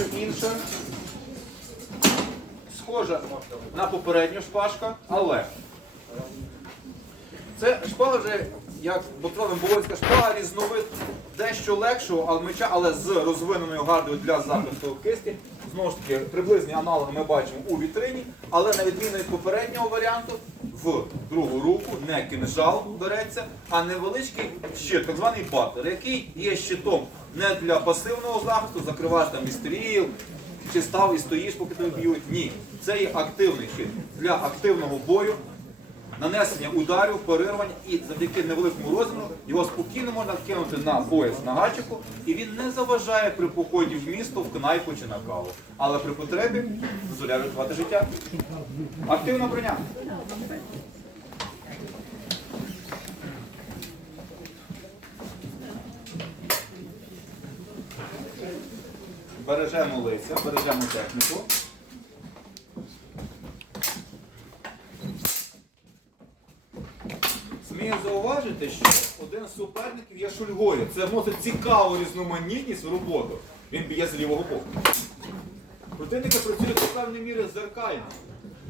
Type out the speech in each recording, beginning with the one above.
дещо інше. Схожа на попередню шпажка, але це шпага вже, як Ботловим Болонська шпага, різновид дещо легшого але меча, але з розвиненою гардою для захисту кисті. Знову ж таки, приблизні аналоги ми бачимо у вітрині, але на відміну від попереднього варіанту, в другу руку не кинжал береться, а невеличкий щит, так званий батер, який є щитом не для пасивного захисту, закриваєш там і стріл, чи став і стоїш, поки тебе б'ють. Ні. Це є активний щит для активного бою, нанесення ударів, перервань і завдяки невеликому розміру його спокійно можна кинути на пояс на гачику, і він не заважає при поході в місто, в кнайпу чи на каву. Але при потребі дозволяє рятувати життя. Активна броня. Бережемо лиця, бережемо техніку. Смію зауважити, що один з суперників є Шульгорі. Це вносить цікаву різноманітність в роботу. Він б'є з лівого боку. Противники працюють до певної міри зеркально.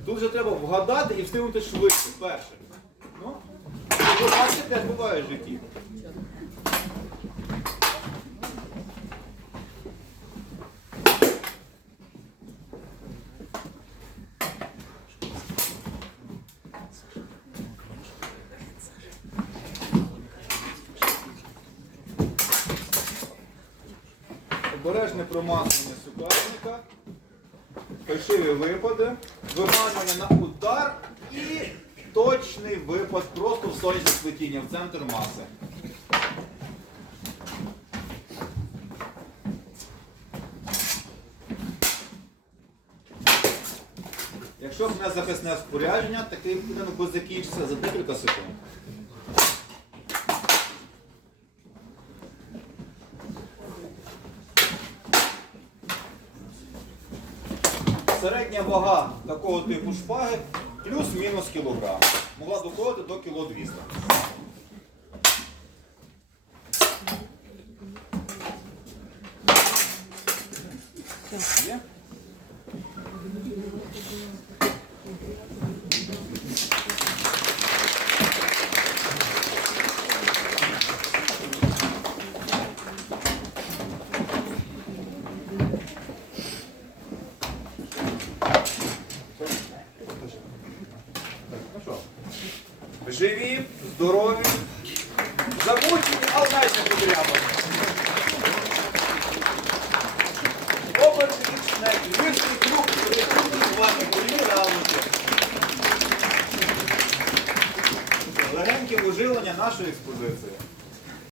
Тут вже треба вгадати і встигнути швидше, перше. Ну, ви бачите, як буває в житті. Обережне промазування суперника, фальшиві випади, вимазування на удар і точний випад просто в сонячне сплетіння в центр маси. Якщо б не захисне спорядження, такий поєдинок би закінчився за декілька секунд. Середня вага такого типу шпаги плюс-мінус кілограм. Могла доходити до кіло 200. Є? Живі, здорові, замучені, але не подрябані. Обережний вищий круг, присутній з вами раунди. Легеньке уживлення нашої експозиції.